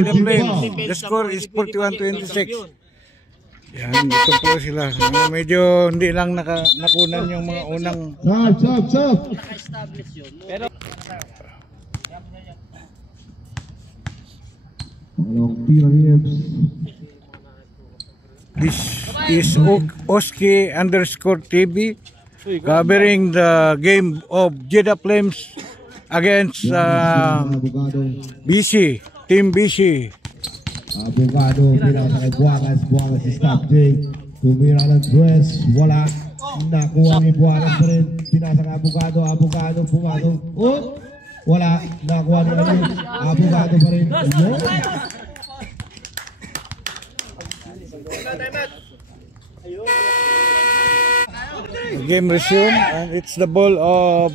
Jeddah Flames. The score is 41-26. Yan, dito po sila. Medyo hindi lang nakunan yung mga unang. Naka-establish yun. Pero This is Oski_TV covering the game of Jeddah Flames against BC, Team BC. Abogado pinasakay Buangas si Staff J. Tumira ng dress, wala. Nakuha ni Buangas pa rin. Pinasakay Abogado pumasok. Oh! Wala. Nakuha ni Abogado pa rin. The game resume and it's the ball of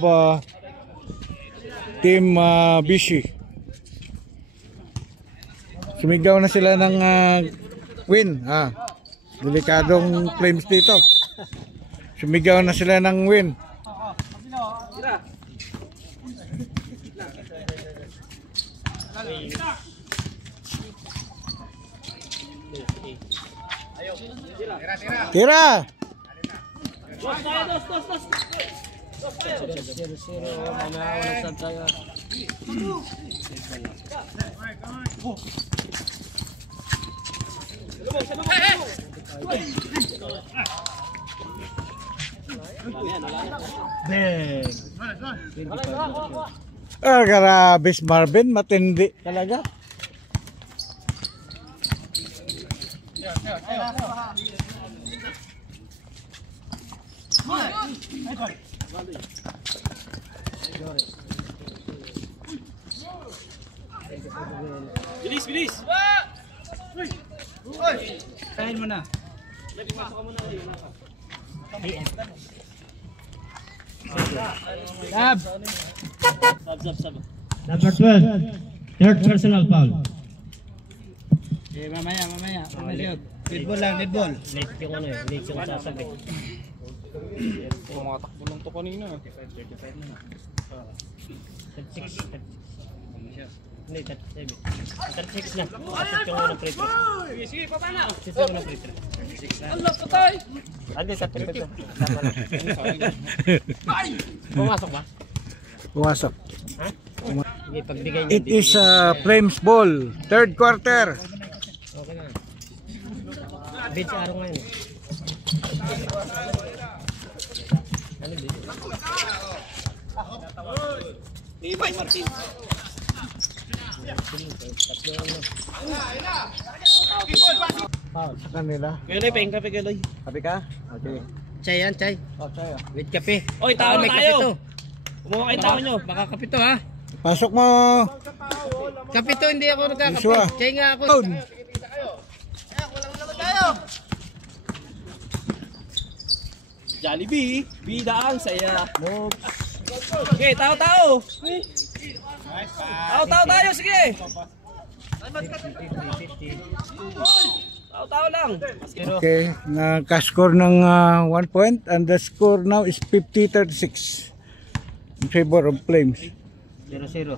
Team BC. Sumigaw na sila ng win. Delikadong Flames dito. Sumigaw na sila ng win. Tira! Garabis Marvin, matindi talaga. Bilis! Kain mo na. Sab. Number 12, third personal foul. Mamaya. Lead ball lang, lead ball. Late yung sasabi. Tumatakbo lang to kanina. 35 na. 36. Hindi, 37. 36 na. Asip yung unang free throw. Sige, papa na. Asip yung unang free throw. 36 na. Allah, patay. Hindi, 35 na. Pumasok ba? Pumasok. Ha? Hindi, pagbigay niya. It is Flames ball. Third quarter. Okay na. Bench araw ngayon. Ano bench? Ibay Martin. Sa kanila. Kailoy, paing kape Kailoy. Sabi ka? Okay. Chay yan, chay. Tayo. With kape. Oy, tao May tayo. kapito. Kumuha kayo tao nyo. Baka kapito ha. Pasok mo. Kapito, hindi ako nagkakape. Joshua. Chay nga ako. Jollibee, bidaan saya. Okay, tao. Tao tayo, sige. Tao lang. Okay, naka-score ng 1 point and the score now is 50-36 in favor of Flames. 0-0.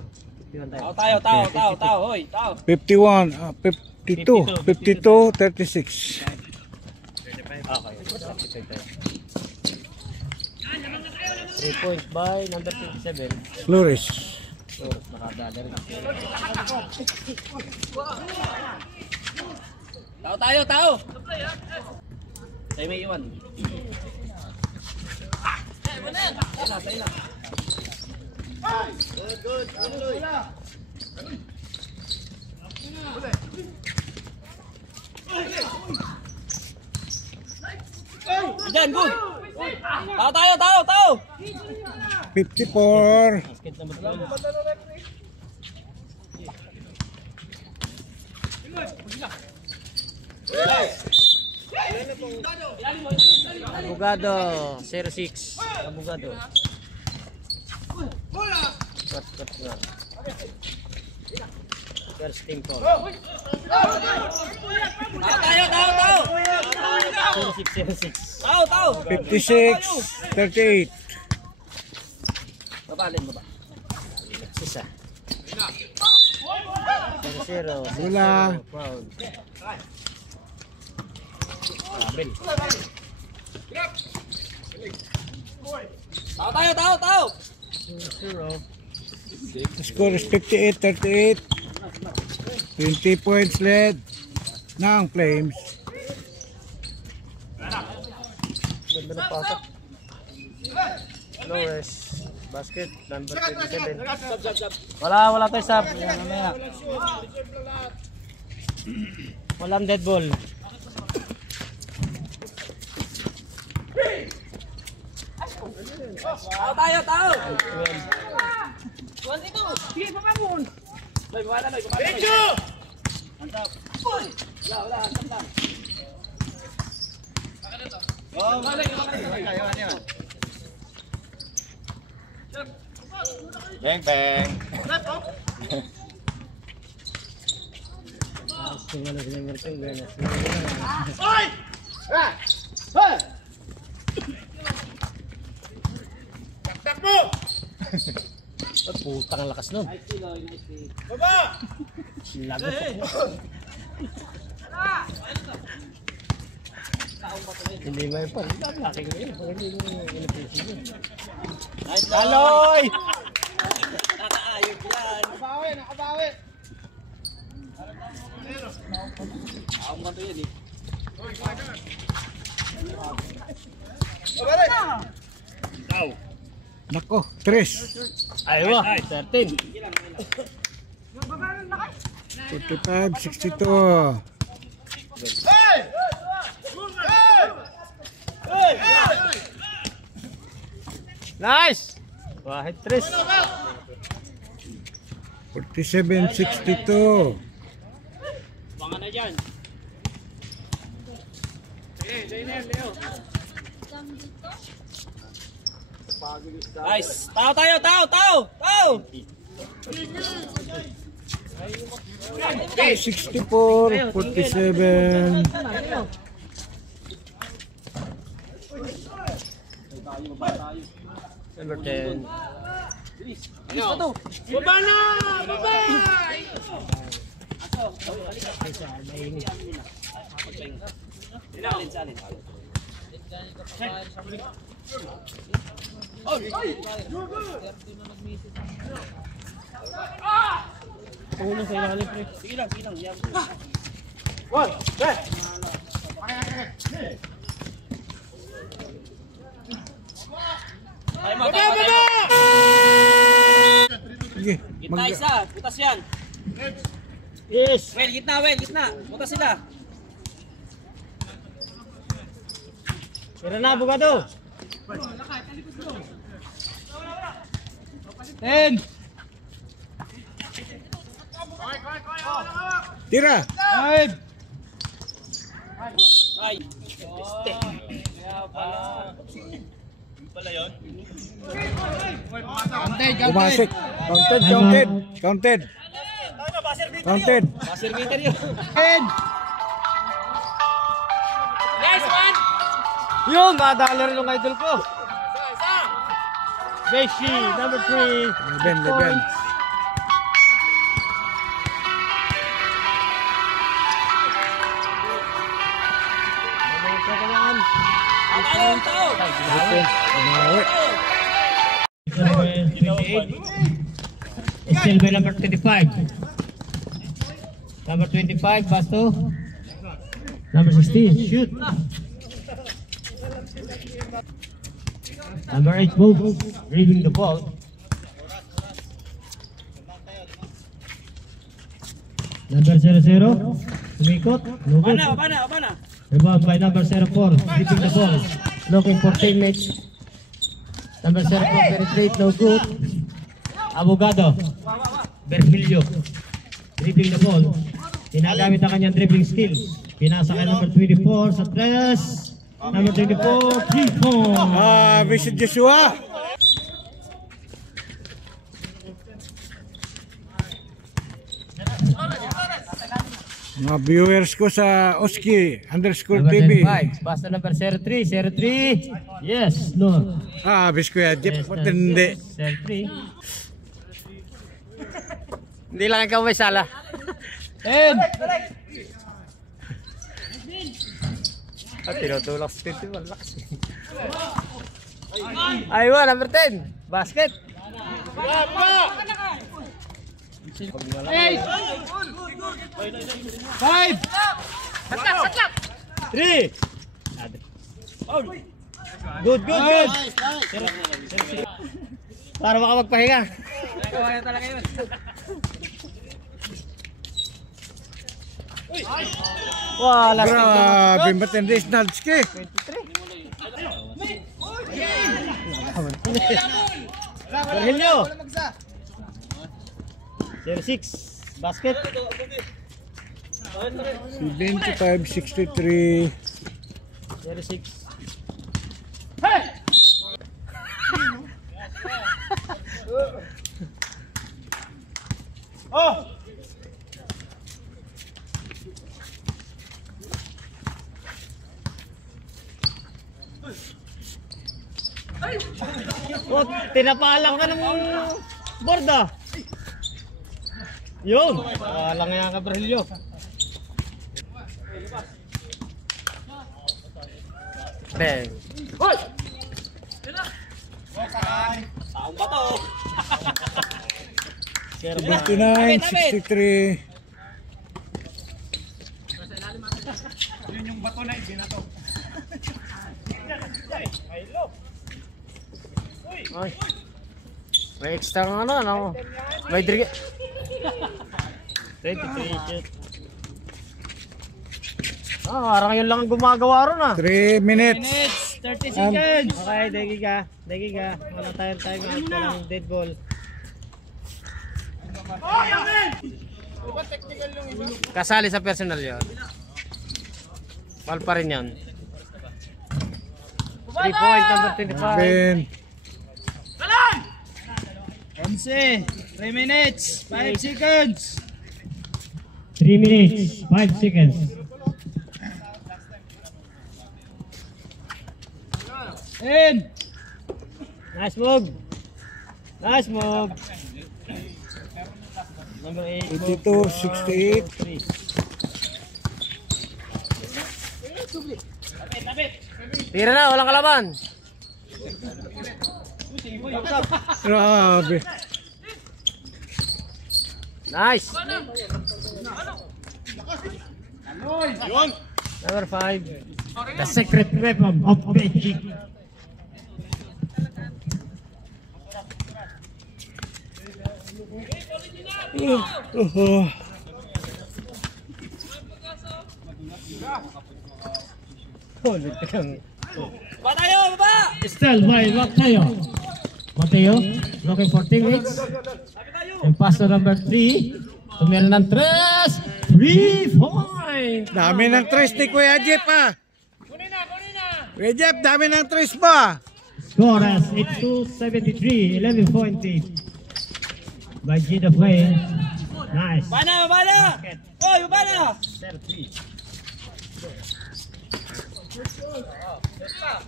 Tao. Hoy, tao. 51, 52-36. Okay. 3 points by number 27. Flores. So, nakadala rin. Tao. Tayo may iwan. Sa'yo na. Good. Diyan, good. Tao. 54. Basket number 12. Abogado 06. Abogado. Cut na. First team call. Tao. 06. Tao. 56-38. Baba. Sisa. 0-0. Wala. Foul. Abel. Tao tayo, tao, tao. 0-0. The score is 58-38. 20 points led ng Flames. Ganda na pasok. Flores. Basket. Number 27. Wala tayo sub. Yan, mamaya. Walang dead ball. Tao tayo, tao. 12. Sige, papamon. Loy, bumala, Loy, bumala. Benjo! Handap. Wala, handap lang. Oh, balik. Bang bang. Tingnan sila ng putang lakas nun. Baba! Lagot. Hindi may pa. Laki ko yun. Hindi mo inappreciate yun. Aloy! Nakaayod yan. Nakabawi. Ako ba ito yan eh? Nako, 3. Aywa, 13. 45-62. Nice! Wahid 3. 47-62. Baka na dyan. Nice. Tao tayo, tao, tao, tao. 64-47. Number 10. Baba na! Baba! Salin. Puno sa ilalim, pre. Sige lang. Yan. Ay, baba! Sige, Gitna isa, butas yan. Yes! Well, gitna. Butas sila. Tira na, abogado! 10! tira. 5! Ay. Pumasok. Counted. Pasir meter yun. 10! Nice one! Yung nadala rin yung idol ko. Beshi, number 3. Leben. Tao. Still by number 25. Number 25, Basto. Number 16, shoot. Number 8, move. Reading the ball. Number 00, tumikot. No good. Abana. Rebound by number 04, reading the ball. Looking for teammates. Number 04, penetrate, no good. Abogado. Bermilio. Dribbling the ball. Tinagamit ang kanyang dribbling skill. Pinasa kay number 24 sa press. Number 24, 3-point. Vincent Joshua. Mga viewers ko sa Oski _ TV. Basta number 03, 03. Yes, no. Bis ko ya, Jeff, matindi. 03. Hindi lang ikaw may sala. At tinutulak sa 21. Lakas. Aywa, number 10. Basket. Five! 3. Good. Para makapagpahinga. Kaya talaga yun. Wala. Grabe, matindi Snadski. Virgilio. 06. Basket. 75-63. 06. Oh, tinapalang ka ng borda. Yun. Alang nga ka, Virgilio. Bang. 79-63. Ay. May extra ng ano. May drink. 23 shoot. Parang yun lang ang gumagawa ron 3 minutes. 30 seconds! Okay, degi ka. Wala tayong walang dead ball. Kasali sa personal yun. Ball pa rin yan. 3 point, number 25. Ben. 11! 3 minutes! 5 seconds! 3 minutes, 5 seconds. In! Nice move. Number 8. 82-68. 3. Tira na, walang kalaban. Grabe. Nice. Number 5. The secret weapon of Beijing. Patayo! Baba! Still by Mateo looking for teammates. And pass to number 3. Tumira ng 3 point. Dami ng tres ni Kuya Jeff Kuya Jeff, dami ng tres ba? Score as 82-73, 11.8 by Gina Flay. Nice. Baba! Oy, baba na!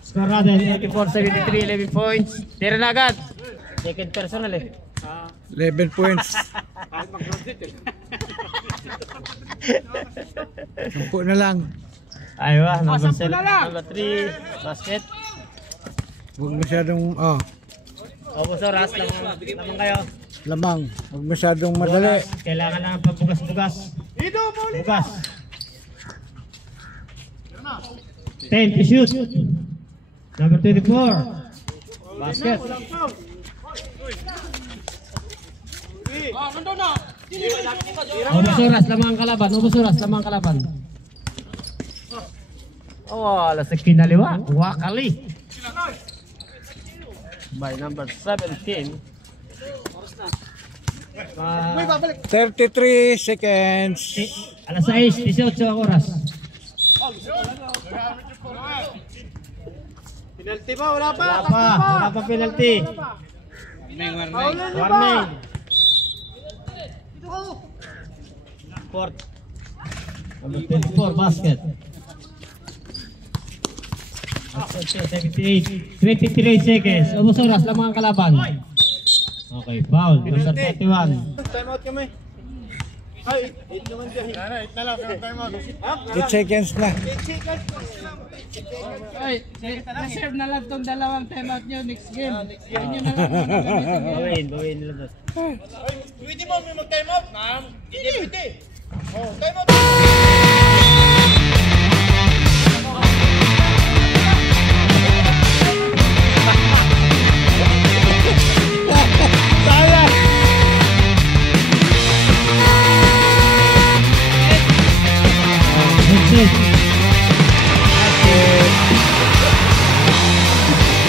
Score natin 84-73, 11 points. Tira na agad. Second personal 11 points. 10 na lang. Aywa, number 3, basket. Huwag masyadong, Obuso, ras lang kayo. lamang. Huwag masyadong madali. Kailangan na pagbugas-bugas. Bugas. 10 to shoot. Number 24. Basket. Obusuras lamang ang kalaban. Oh, alas sa kinaliwa. Wakali. By number 17. 33 seconds. Alas 6, 18 oras. Penalty ba? Wala pa! Wala pa penalty. Warning. Fourth. Number 24, basket. 78. 23 seconds. Ubus oras lamang ang kalaban. Okay, foul. Number 31. Time out kami. 8 seconds na. Ay, reserve na lang tong dalawang timeout nyo next game. Yun nyo na lang gamitin nyo. Bawin nila boss. Pwede mo, may mag-time out, ma'am. Hindi, pwede. Oh, time out.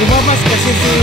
Lumabas kasi si